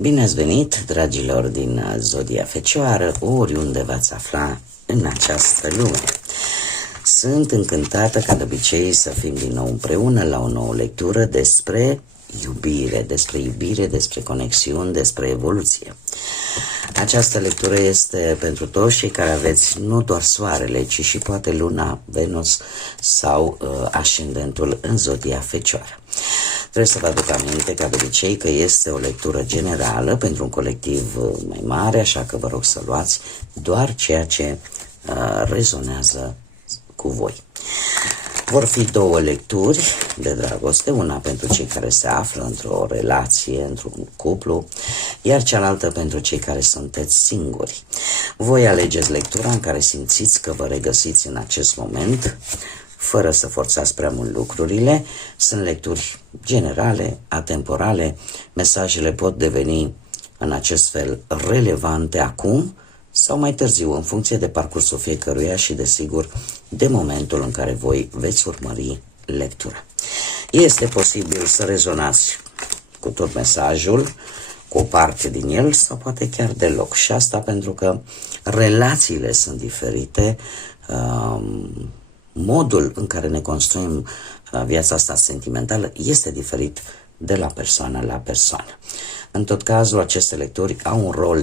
Bine ați venit, dragilor din Zodia Fecioară, oriunde v-ați afla în această lume. Sunt încântată, ca de obicei, să fim din nou împreună la o nouă lectură despre iubire, despre conexiuni, despre evoluție. Această lectură este pentru toți cei care aveți nu doar soarele, ci și poate luna, Venus sau ascendentul în Zodia Fecioară. Trebuie să vă aduc aminte, ca de obicei, că este o lectură generală pentru un colectiv mai mare, așa că vă rog să luați doar ceea ce rezonează cu voi. Vor fi două lecturi de dragoste, una pentru cei care se află într-o relație, într-un cuplu, iar cealaltă pentru cei care sunteți singuri. Voi alegeți lectura în care simțiți că vă regăsiți în acest moment, fără să forțați prea mult lucrurile. Sunt lecturi generale, atemporale, mesajele pot deveni în acest fel relevante acum sau mai târziu, în funcție de parcursul fiecăruia și, desigur, de momentul în care voi veți urmări lectura. Este posibil să rezonați cu tot mesajul, cu o parte din el sau poate chiar deloc. Și asta pentru că relațiile sunt diferite, modul în care ne construim viața asta sentimentală este diferit de la persoană la persoană. În tot cazul, aceste lecturi au un rol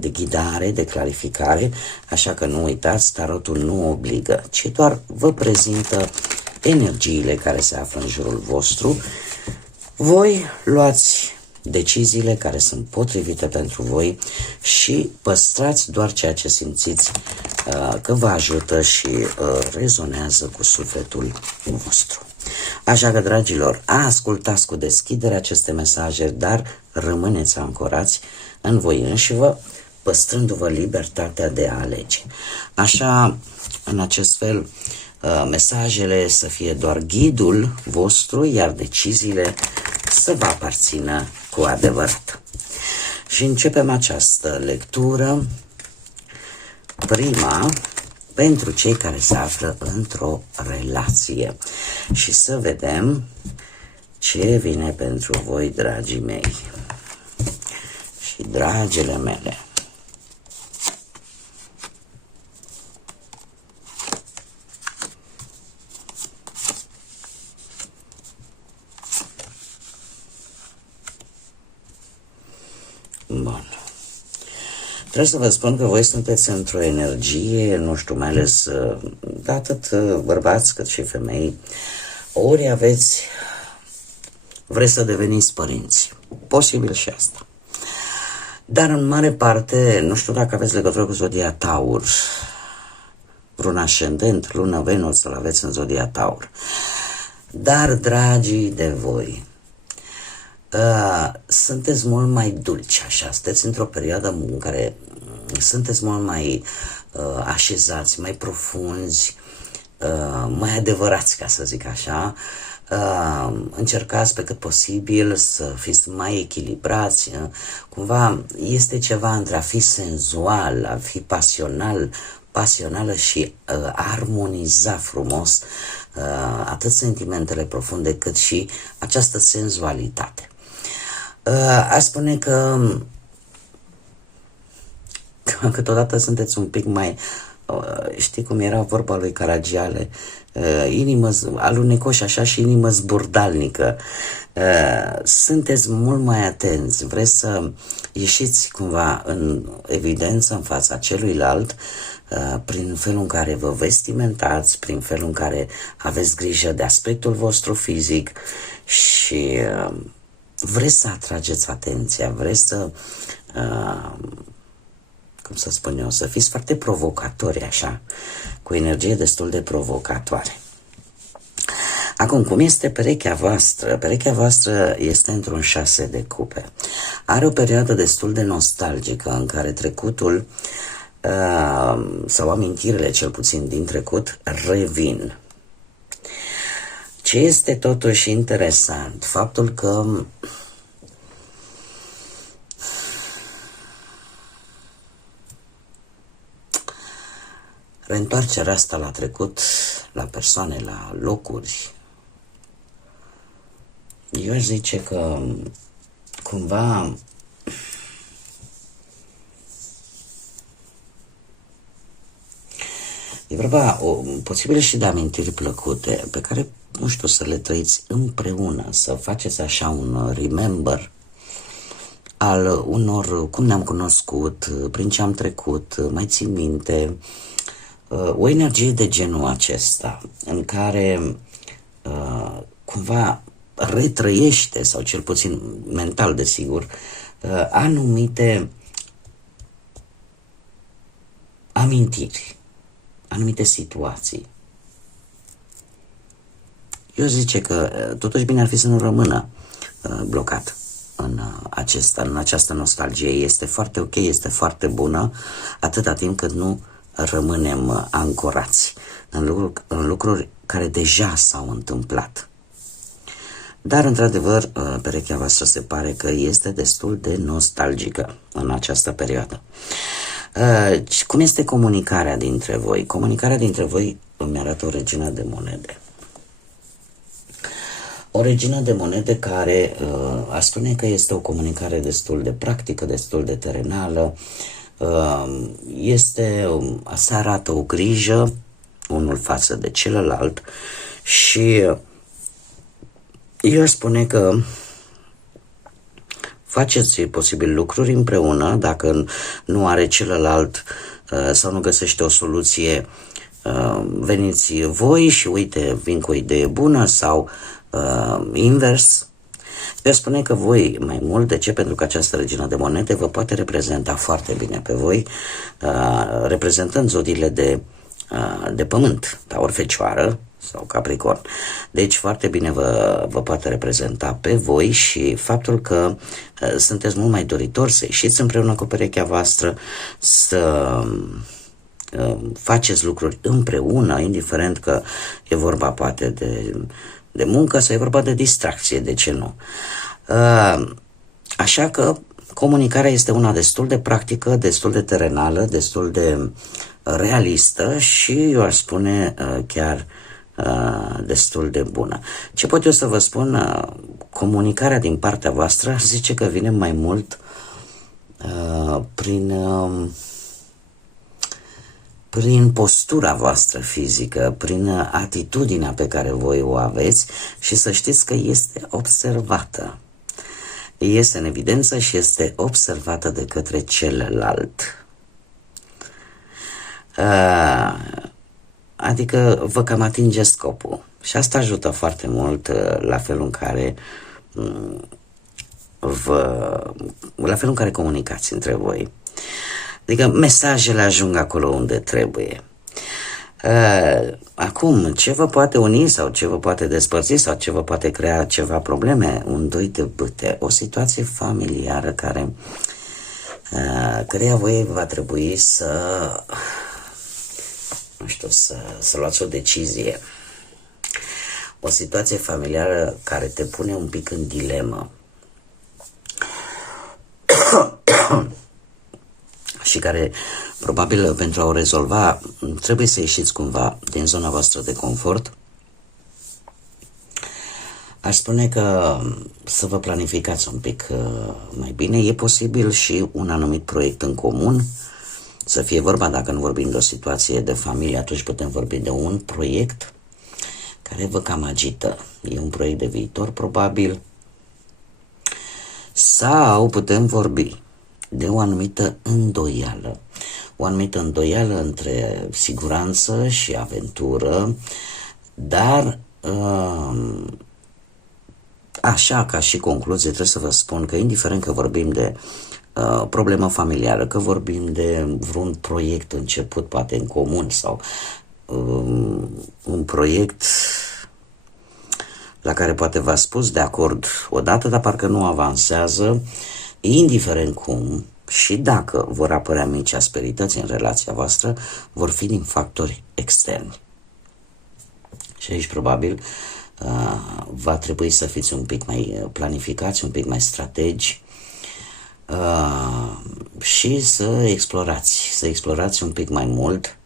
de ghidare, de clarificare, așa că nu uitați, tarotul nu obligă, ci doar vă prezintă energiile care se află în jurul vostru. Voi luați deciziile care sunt potrivite pentru voi și păstrați doar ceea ce simțiți că vă ajută și rezonează cu sufletul vostru. Așa că, dragilor, ascultați cu deschidere aceste mesaje, dar rămâneți ancorați în voi înșivă, păstrându-vă libertatea de a alege. Așa, în acest fel, mesajele să fie doar ghidul vostru, iar deciziile să vă aparțină cu adevărat. Și începem această lectură, prima, pentru cei care se află într-o relație. Și să vedem ce vine pentru voi, dragii mei și dragile mele. Bun. Trebuie să vă spun că voi sunteți într-o energie, nu știu, mai ales atât bărbați cât și femei, ori vreți să deveniți părinți. Posibil și asta. Dar în mare parte, nu știu dacă aveți legătură cu Zodia Taur, vreun ascendent, lună, Venus, să-l aveți în Zodia Taur. Dar, dragii de voi, sunteți mult mai dulci, așa, sunteți într-o perioadă în care sunteți mult mai așezați, mai profunzi, mai adevărați, ca să zic așa. Încercați pe cât posibil să fiți mai echilibrați. Cumva este ceva între a fi senzual, a fi pasională și armoniza frumos atât sentimentele profunde cât și această senzualitate. Aș spune că câteodată sunteți un pic mai, știi cum era vorba lui Caragiale, inimă alunecoși așa și inimă zburdalnică. Sunteți mult mai atenți, vreți să ieșiți cumva în evidență în fața celuilalt, prin felul în care vă vestimentați, prin felul în care aveți grijă de aspectul vostru fizic și vreți să atrageți atenția, vreți să, cum să spun eu, să fiți foarte provocatori așa, cu energie destul de provocatoare. Acum, cum este perechea voastră? Perechea voastră este într-un 6 de cupe. Are o perioadă destul de nostalgică în care trecutul sau amintirile, cel puțin din trecut, revin. Ce este totuși interesant, faptul că reîntoarcerea asta la trecut, la persoane, la locuri, eu aș zice că cumva E vorba posibil și de amintiri plăcute pe care, nu știu, să le trăiți împreună, să faceți așa un remember al unor, cum ne-am cunoscut, prin ce am trecut, mai țin minte, o energie de genul acesta, în care cumva retrăiește, sau cel puțin mental, desigur, anumite amintiri, anumite situații. Eu zice că totuși bine ar fi să nu rămână blocat în această nostalgie. Este foarte ok, este foarte bună, atâta timp cât nu rămânem ancorați în lucruri care deja s-au întâmplat. Dar, într-adevăr, perechea voastră se pare că este destul de nostalgică în această perioadă. Cum este comunicarea dintre voi? Comunicarea dintre voi îmi arată o regină de monede. O regină de monede care aș spune că este o comunicare destul de practică, destul de terenală. Se arată o grijă unul față de celălalt și eu aș spune că faceți posibil lucruri împreună, dacă nu are celălalt sau nu găsește o soluție, veniți voi și uite, vin cu o idee bună, sau invers. Eu spune că voi mai mult, de ce? Pentru că această regină de monede vă poate reprezenta foarte bine pe voi, reprezentând zodiile de pământ, da, ori Fecioară sau Capricorn. Deci foarte bine vă poate reprezenta pe voi și faptul că sunteți mult mai doritori să ieșiți împreună cu perechea voastră, să faceți lucruri împreună, indiferent că e vorba poate de muncă sau e vorba de distracție, de ce nu. Așa că comunicarea este una destul de practică, destul de terenală, destul de realistă și eu aș spune chiar destul de bună. Ce pot eu să vă spun? Comunicarea din partea voastră zice că vine mai mult prin postura voastră fizică, prin atitudinea pe care voi o aveți și să știți că este observată. Este în evidență și este observată de către celălalt. Adică vă cam atinge scopul. Și asta ajută foarte mult la felul în care comunicați între voi. Adică mesajele ajung acolo unde trebuie. Acum, ce vă poate uni sau ce vă poate despărți sau ce vă poate crea ceva probleme? Un doi de bâte, o situație familiară căreia voi va trebui să luați o decizie. O situație familiară care te pune un pic în dilemă și care, probabil, pentru a o rezolva, trebuie să ieșiți cumva din zona voastră de confort. Aș spune că să vă planificați un pic mai bine. E posibil și un anumit proiect în comun, să fie vorba, dacă nu vorbim de o situație de familie, atunci putem vorbi de un proiect care vă cam agită. E un proiect de viitor, probabil. Sau putem vorbi de o anumită îndoială. O anumită îndoială între siguranță și aventură, dar așa, ca și concluzie, trebuie să vă spun că indiferent că vorbim de problemă familiară, că vorbim de vreun proiect început poate în comun sau un proiect la care poate v-ați spus de acord odată, dar parcă nu avansează, indiferent cum și dacă vor apărea mici asperități în relația voastră, vor fi din factori externi. Și aici probabil va trebui să fiți un pic mai planificați, un pic mai strategi și să explorați un pic mai mult,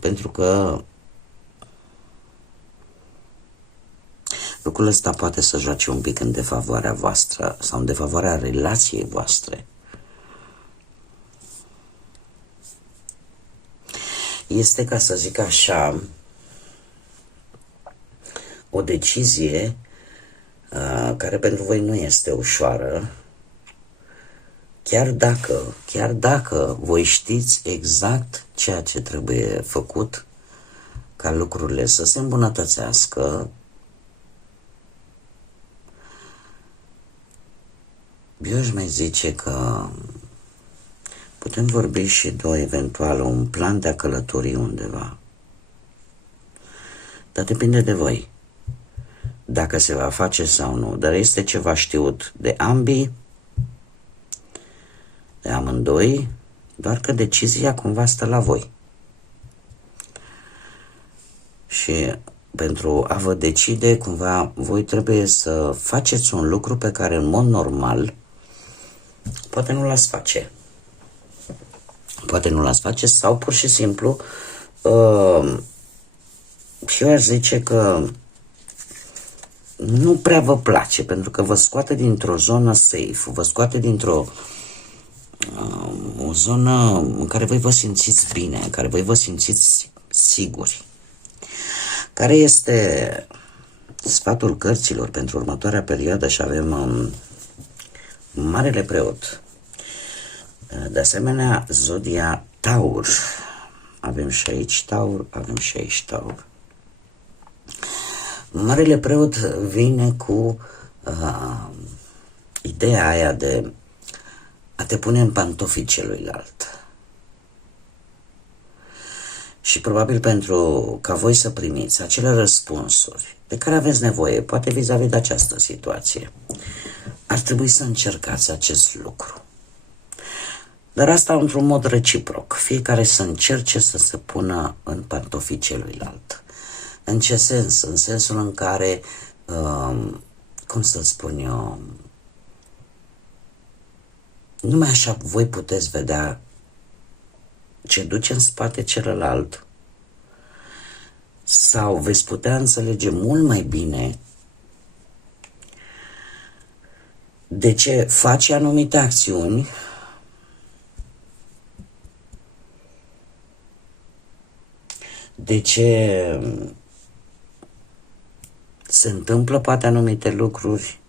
pentru că lucrul ăsta poate să joace un pic în defavoarea voastră sau în defavoarea relației voastre. este, ca să zic așa, o decizie care pentru voi nu este ușoară, chiar dacă voi știți exact ceea ce trebuie făcut ca lucrurile să se îmbunătățească. Eu aș mai zice că putem vorbi și de o eventuală un plan de a călători undeva. Dar depinde de voi, dacă se va face sau nu. Dar este ceva știut de ambii, de amândoi, doar că decizia cumva stă la voi. Și pentru a vă decide, cumva, voi trebuie să faceți un lucru pe care în mod normal poate nu l-ați face. Poate nu l-ați face sau pur și simplu și eu aș zice că nu prea vă place, pentru că vă scoate dintr-o zonă safe, vă scoate dintr-o o zonă în care voi vă simțiți bine, în care voi vă simțiți siguri. Care este sfatul cărților pentru următoarea perioadă? Și avem Marele Preot. De asemenea, zodia Taur. Avem și aici Taur, avem și aici Taur. Marele Preot vine cu ideea aia de a te pune în pantofii celuilalt. Și probabil pentru ca voi să primiți acele răspunsuri de care aveți nevoie, poate vis-a-vis de această situație, ar trebui să încercați acest lucru. Dar asta într-un mod reciproc. Fiecare să încerce să se pună în pantofii celuilalt. În ce sens? În sensul în care, cum să spun eu, numai așa voi puteți vedea ce duce în spate celălalt, sau veți putea înțelege mult mai bine de ce face anumite acțiuni de ce se întâmplă poate anumite lucruri,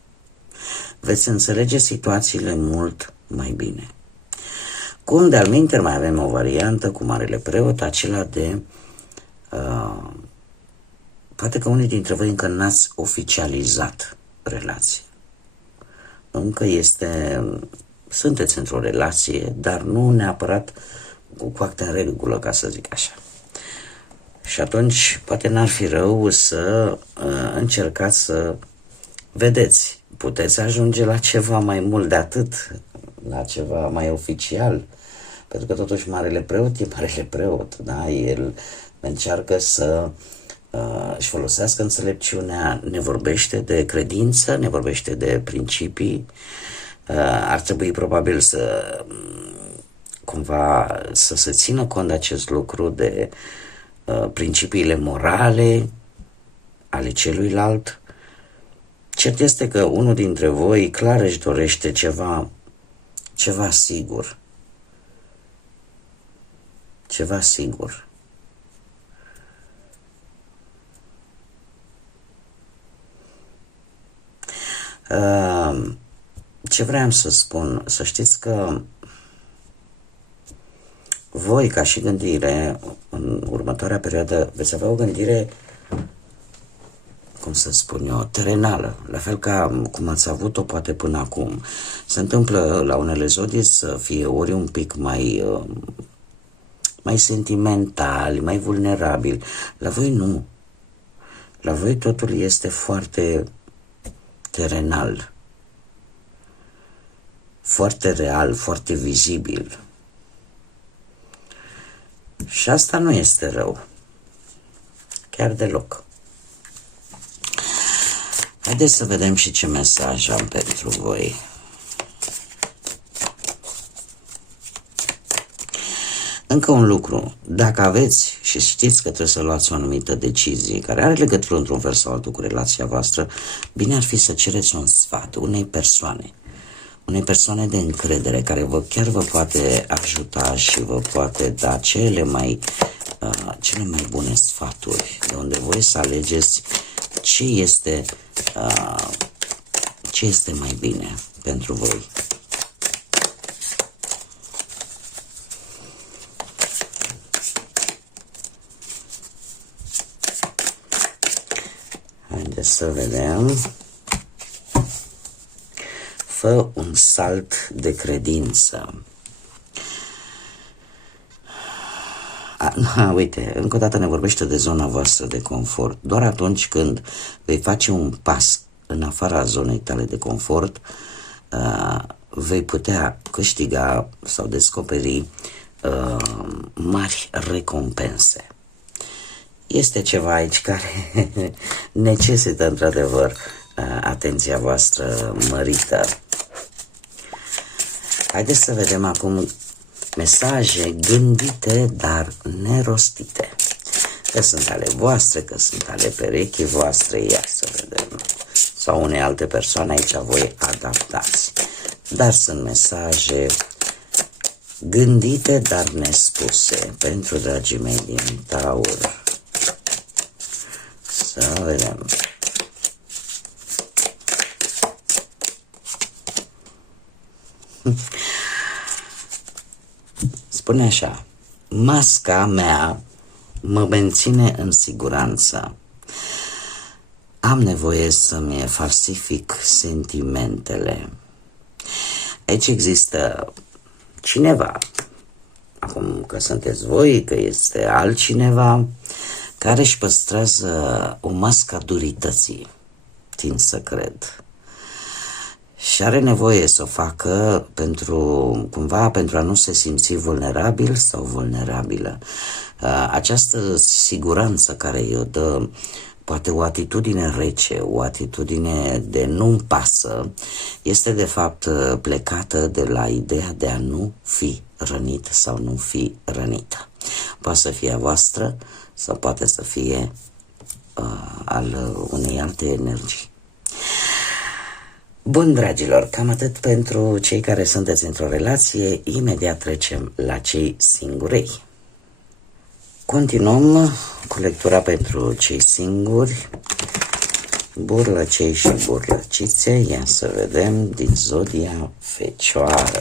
veți înțelege situațiile mult mai bine. Cum de alminteri mai avem o variantă cu Marele Preot, acela de poate că unii dintre voi încă n-ați oficializat relația. Încă sunteți într-o relație, dar nu neapărat cu acte în regulă, ca să zic așa. Și atunci poate n-ar fi rău să încercați să vedeți. Puteți ajunge la ceva mai mult de atât, la ceva mai oficial, pentru că totuși Marele Preot e Marele Preot, da? El încearcă să își folosească înțelepciunea, ne vorbește de credință, ne vorbește de principii, ar trebui probabil să cumva să se țină cont de acest lucru, de principiile morale ale celuilalt. Cert este că unul dintre voi clar își dorește ceva sigur. Ceva sigur. Ce vreau să spun? Să știți că voi, ca și gândire, în următoarea perioadă veți avea o gândire, cum să spun eu, terenală, la fel ca cum ați avut-o poate până acum. Se întâmplă la unele zodii să fie ori un pic mai sentimentali, mai vulnerabili. La voi nu. La voi totul este foarte terenal, foarte real, foarte vizibil. Și asta nu este rău. Chiar deloc. Haideți să vedem și ce mesaj am pentru voi. Încă un lucru. Dacă aveți și știți că trebuie să luați o anumită decizie care are legătură într-un fel sau altul cu relația voastră, bine ar fi să cereți un sfat unei persoane unei persoane de încredere care chiar vă poate ajuta și vă poate da cele mai bune sfaturi, de unde voi să alegeți ce este mai bine pentru voi. Haideți să vedem. Fă un salt de credință. Uite, încă o dată ne vorbește de zona voastră de confort. Doar atunci când vei face un pas în afara zonei tale de confort, vei putea câștiga sau descoperi mari recompense. Este ceva aici care necesită într-adevăr atenția voastră mărită. Haideți să vedem acum mesaje gândite, dar nerostite. Că sunt ale voastre, că sunt ale perechii voastre, ia să vedem. Sau unei alte persoane, aici voi adaptați. Dar sunt mesaje gândite, dar nespuse pentru dragii mei din Taur. Să vedem. Spune așa: masca mea mă menține în siguranță. Am nevoie să-mi falsific sentimentele. Aici există cineva, acum că sunteți voi, că este altcineva, care își păstrează o mască a durității, țin să cred. Și are nevoie să o facă pentru a nu se simți vulnerabil sau vulnerabilă. Această siguranță care îi dă poate o atitudine rece, o atitudine de nu-mi pasă, este de fapt plecată de la ideea de a nu fi rănit sau nu fi rănită. Poate să fie a voastră sau poate să fie al unei alte energii. Bun, dragilor, cam atât pentru cei care sunteți într-o relație. Imediat trecem la cei singurei. Continuăm cu lectura pentru cei singuri, burlăcei și burlăcițe. Ia să vedem din zodia Fecioară.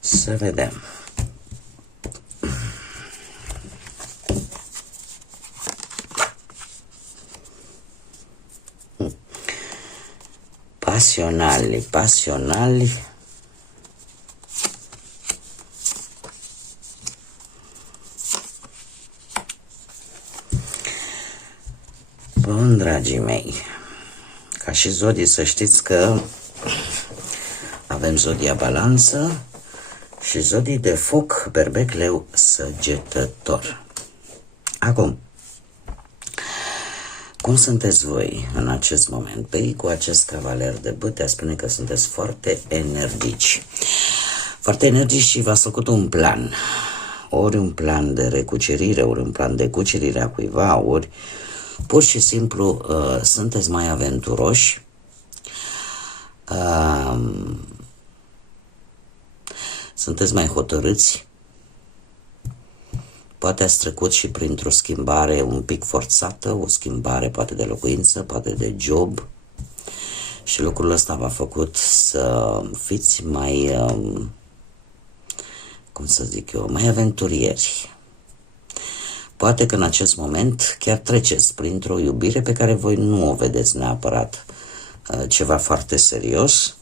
Să vedem. Pasionali. Bun, dragii mei, ca și zodii să știți că avem zodia Balanță și zodii de foc, Berbec, Leu, Săgetător. Acum, cum sunteți voi în acest moment? Păi cu acest cavaler de bâte spune că sunteți foarte energici. Foarte energici și v-ați făcut un plan. Ori un plan de recucerire, ori un plan de cucerire a cuiva, ori pur și simplu sunteți mai aventuroși. Sunteți mai hotărâți. Poate ați trecut și printr-o schimbare un pic forțată, o schimbare poate de locuință, poate de job. Și lucrul ăsta v-a făcut să fiți mai, mai aventurieri. Poate că în acest moment chiar treceți printr-o iubire pe care voi nu o vedeți neapărat ceva foarte serios.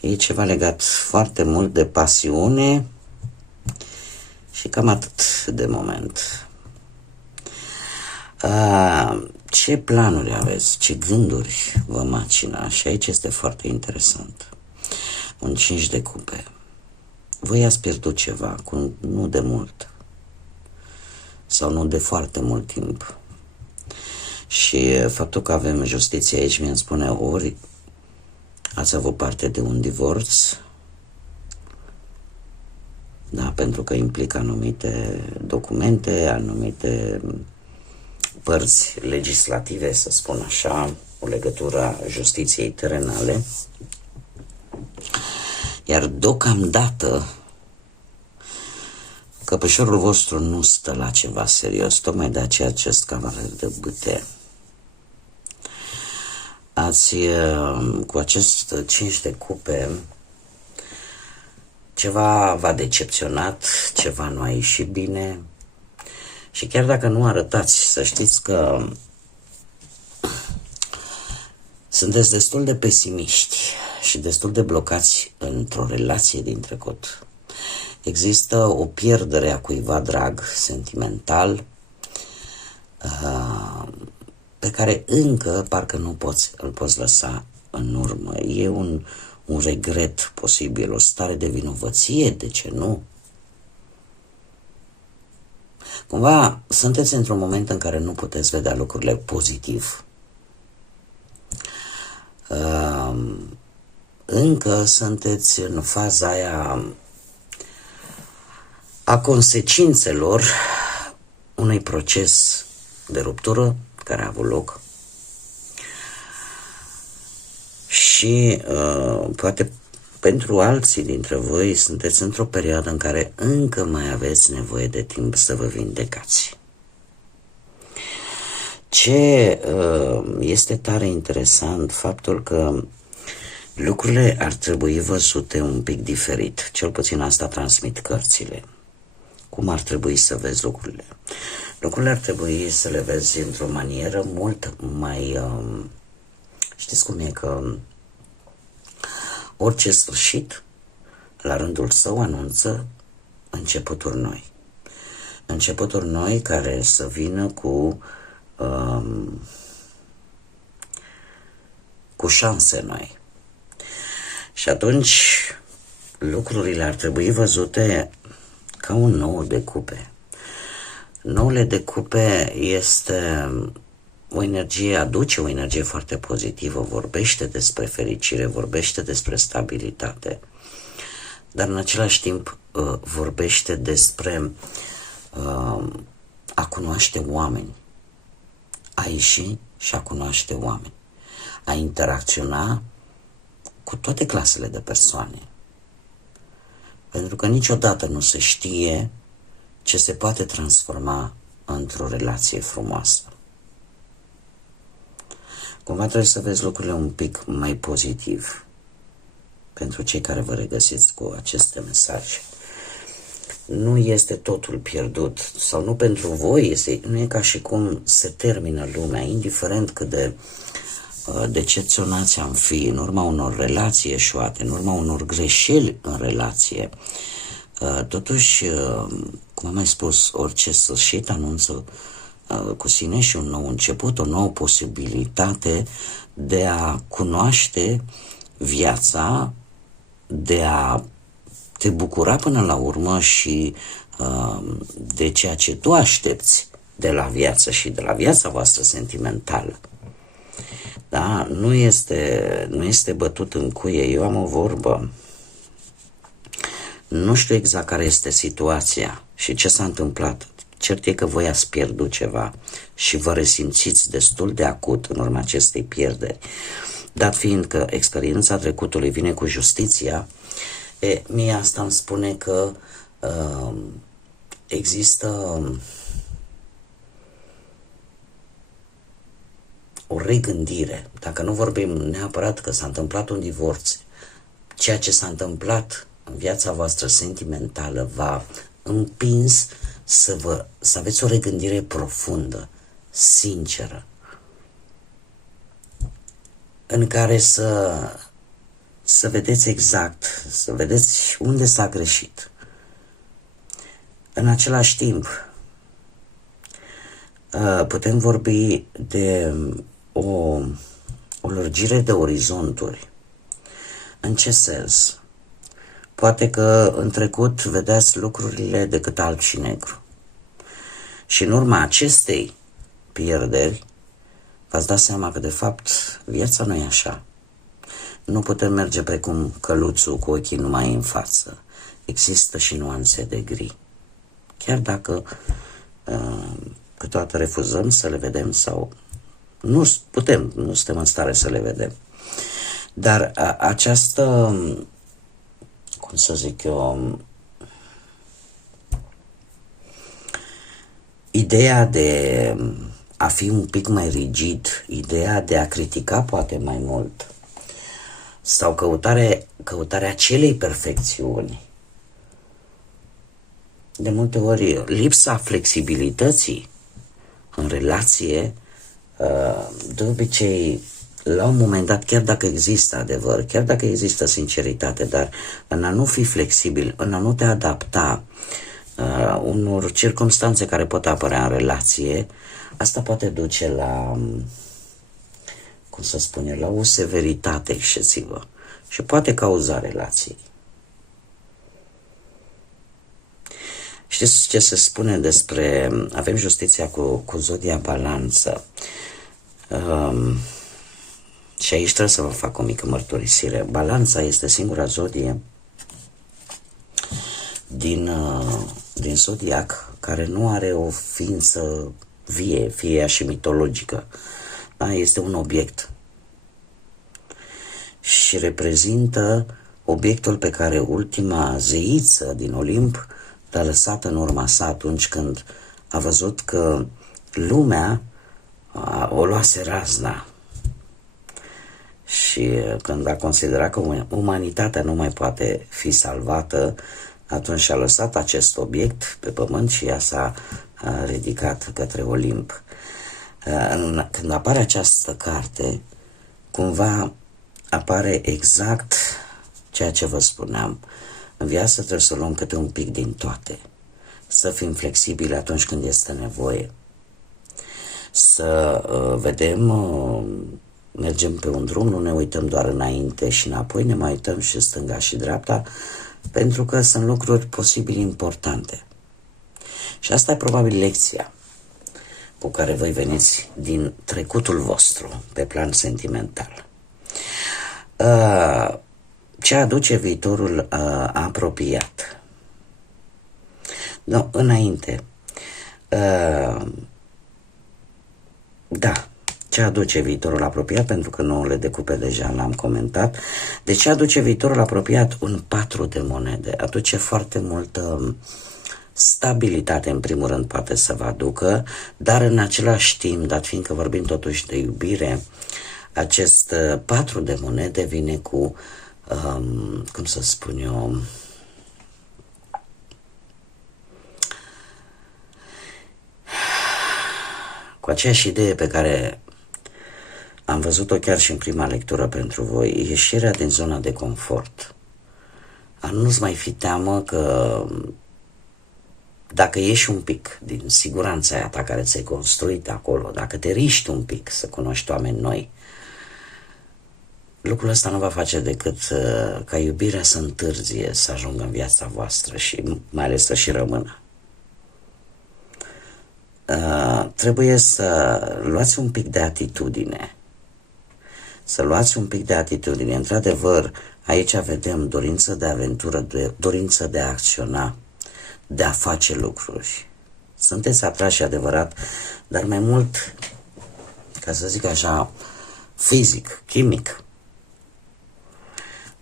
E ceva legat foarte mult de pasiune și cam atât de moment. Ce planuri aveți? Ce gânduri vă macină? Și aici este foarte interesant. Un 5 de cupe. Voi ați pierdut ceva, nu de mult. Sau nu de foarte mult timp. Și faptul că avem justiție aici mi-mi spune ori ați avut parte de un divorț, pentru că implică anumite documente, anumite părți legislative, să spun așa, o legătură a justiției terenale. Iar deocamdată căpășorul vostru nu stă la ceva serios, tocmai de aceea acest cavaler de bâte. Ați, cu acest 5 de cupe, ceva v-a decepționat, ceva nu a ieșit bine și chiar dacă nu arătați, să știți că sunteți destul de pesimiști și destul de blocați într-o relație din trecut. Există o pierdere a cuiva drag, sentimental, pe care încă parcă nu îl poți lăsa în urmă. E un regret posibil, o stare de vinovăție, de ce nu? Cumva sunteți într-un moment în care nu puteți vedea lucrurile pozitiv. Încă sunteți în faza aia a consecințelor unui proces de ruptură care a avut loc și poate pentru alții dintre voi sunteți într-o perioadă în care încă mai aveți nevoie de timp să vă vindecați. Ce este tare interesant, faptul că lucrurile ar trebui văzute un pic diferit, cel puțin asta transmit cărțile. Cum ar trebui să vezi lucrurile? Lucrurile ar trebui să le vezi într-o manieră mult mai... știți cum e, că orice sfârșit, la rândul său, anunță începuturi noi. Începuturi noi care să vină cu șanse noi. Și atunci lucrurile ar trebui văzute ca un nou de cupe. Noul de cupe este o energie, aduce o energie foarte pozitivă, vorbește despre fericire, vorbește despre stabilitate, dar în același timp vorbește despre a cunoaște oameni, a ieși și a cunoaște oameni, a interacționa cu toate clasele de persoane. Pentru că niciodată nu se știe ce se poate transforma într-o relație frumoasă. Cumva trebuie să vezi lucrurile un pic mai pozitiv pentru cei care vă regăsiți cu aceste mesaje. Nu este totul pierdut, sau nu pentru voi, nu e ca și cum se termină lumea, indiferent cât de decepționați am fi în urma unor relații eșuate, în urma unor greșeli în relație. Totuși, cum am mai spus, orice sfârșit anunță cu sine și un nou început, o nouă posibilitate de a cunoaște viața, de a te bucura până la urmă și de ceea ce tu aștepți de la viață și de la viața voastră sentimentală. Da? Nu este bătut în cuie. Eu am o vorbă. Nu știu exact care este situația și ce s-a întâmplat. Cert e că voi ați pierdut ceva și vă resimțiți destul de acut în urma acestei pierderi. Dat fiind că experiența trecutului vine cu justiția, mie asta îmi spune că există o regândire. Dacă nu vorbim neapărat că s-a întâmplat un divorț, ceea ce s-a întâmplat în viața voastră sentimentală v-a împins să aveți o regândire profundă, sinceră, în care să vedeți exact, să vedeți unde s-a greșit. În același timp, putem vorbi de o lărgire de orizonturi. În ce sens? Poate că în trecut vedeați lucrurile decât alb și negru. Și în urma acestei pierderi, v-ați dat seama că de fapt viața nu e așa. Nu putem merge precum căluțul cu ochii numai în față. există și nuanțe de gri. Chiar dacă câteodată refuzăm să le vedem sau nu putem, nu suntem în stare să le vedem. Dar această, cum să zic eu, ideea de a fi un pic mai rigid, ideea de a critica poate mai mult, sau căutarea acelei perfecțiuni, de multe ori lipsa flexibilității în relație, de obicei, la un moment dat, chiar dacă există adevăr, chiar dacă există sinceritate, dar în a nu fi flexibil, în a nu te adapta unor circumstanțe care pot apărea în relație, asta poate duce la, cum să spune, la o severitate excesivă și poate cauza relații. Știți ce se spune despre, avem justiția cu zodia balanță, și aici trebuie să vă fac o mică mărturisire. Balanța este singura zodie din zodiac care nu are o ființă vie, fie ea și mitologică. Da? Este un obiect și reprezintă obiectul pe care ultima zeiță din Olimp l-a lăsat în urma sa atunci când a văzut că lumea o luase razna și când a considerat că umanitatea nu mai poate fi salvată, atunci a lăsat acest obiect pe pământ și ea s-a ridicat către Olimp. Când apare această carte, cumva apare exact ceea ce vă spuneam. În viață trebuie să luăm câte un pic din toate, să fim flexibili atunci când este nevoie, să vedem, mergem pe un drum, nu ne uităm doar înainte și înapoi, ne mai uităm și stânga și dreapta, pentru că sunt lucruri posibil importante. Și asta e probabil lecția cu care voi veniți din trecutul vostru pe plan sentimental. Ce aduce viitorul apropiat? Nu, înainte. Da, ce aduce viitorul apropiat? Pentru că nouăle de cupe deja l-am comentat. De ce aduce viitorul apropiat? Un 4 de monede. Aduce foarte multă stabilitate, în primul rând, poate să vă aducă, dar în același timp, dat fiindcă vorbim totuși de iubire, acest 4 de monede vine cu, cum să spun eu, cu aceeași idee pe care am văzut-o chiar și în prima lectură pentru voi, ieșirea din zona de confort. A nu-ți mai fi teamă că dacă ieși un pic din siguranța aia ta care ți-ai construit acolo, dacă te riști un pic să cunoști oameni noi, lucrul ăsta nu va face decât ca iubirea să întârzie să ajungă în viața voastră și mai ales să și rămână. Trebuie să luați un pic de atitudine. Să luați un pic de atitudine. Într-adevăr, aici vedem dorință de aventură, dorință de a acționa, de a face lucruri. Sunteți atrași, adevărat, dar mai mult, ca să zic așa, fizic, chimic.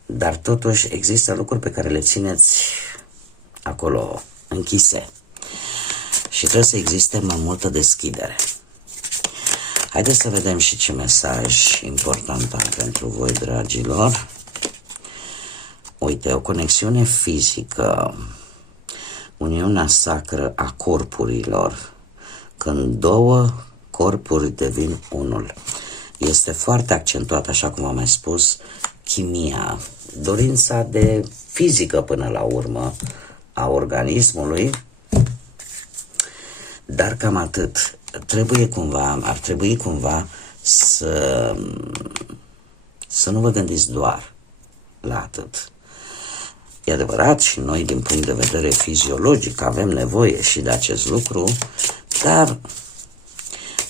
Dar totuși există lucruri pe care le țineți acolo închise. Și trebuie să existe mai multă deschidere. Haideți să vedem și ce mesaj important am pentru voi, dragilor. Uite, o conexiune fizică, uniunea sacră a corpurilor, când două corpuri devin unul. Este foarte accentuat, așa cum am mai spus, chimia, dorința de fizică până la urmă a organismului, dar cam atât. Ar trebui cumva să nu vă gândiți doar la atât. E adevărat și noi din punct de vedere fiziologic avem nevoie și de acest lucru, dar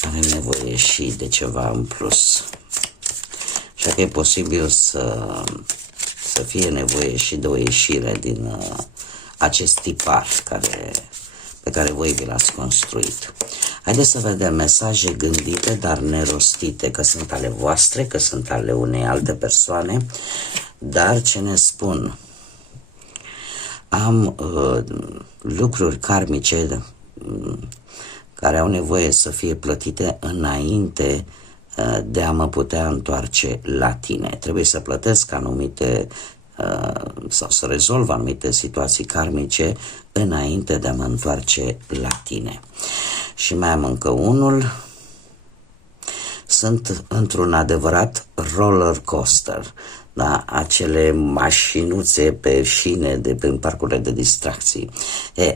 avem nevoie și de ceva în plus. Așa că e posibil să fie nevoie și de o ieșire acest tipar pe care voi vi l-ați construit. Haideți să vedem mesaje gândite, dar nerostite, că sunt ale voastre, că sunt ale unei alte persoane, dar ce ne spun? Am lucruri karmice care au nevoie să fie plătite înainte de a mă putea întoarce la tine. Trebuie să plătesc anumite sau să rezolv anumite situații karmice înainte de a mă întoarce la tine. Și mai am încă unul. Sunt într-un adevărat roller coaster, da? Acele mașinuțe pe șine de pe parcurile de distracții.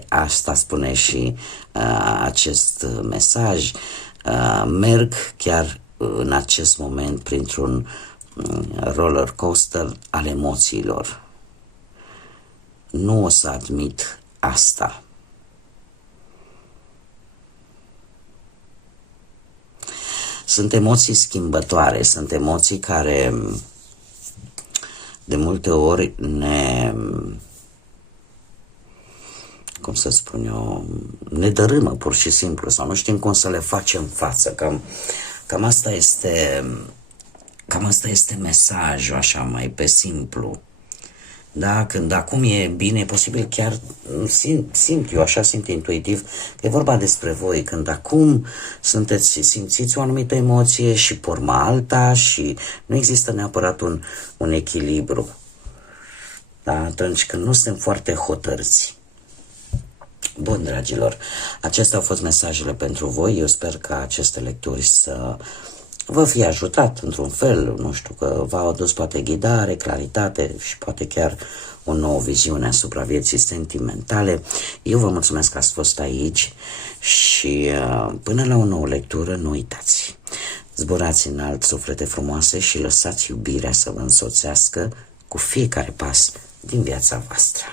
Asta spune și acest mesaj. Merg chiar în acest moment printr-un roller coaster al emoțiilor. Nu o să admit asta. Sunt emoții schimbătoare, sunt emoții care de multe ori ne dărâmă pur și simplu sau nu știm cum să le facem față. Cam asta este mesajul, așa, mai pe simplu. Da, când acum e bine, e posibil chiar, simt eu, așa simt intuitiv, că e vorba despre voi, când acum simțiți o anumită emoție și pe urma alta și nu există neapărat un echilibru. Da, atunci când nu suntem foarte hotărți. Bun, dragilor, acestea au fost mesajele pentru voi. Eu sper că aceste lecturi să vă fie ajutat într-un fel, nu știu, că v-au adus poate ghidare, claritate și poate chiar o nouă viziune asupra vieții sentimentale. Eu vă mulțumesc că ați fost aici și până la o nouă lectură, nu uitați. Zburați înalt, suflete frumoase, și lăsați iubirea să vă însoțească cu fiecare pas din viața voastră.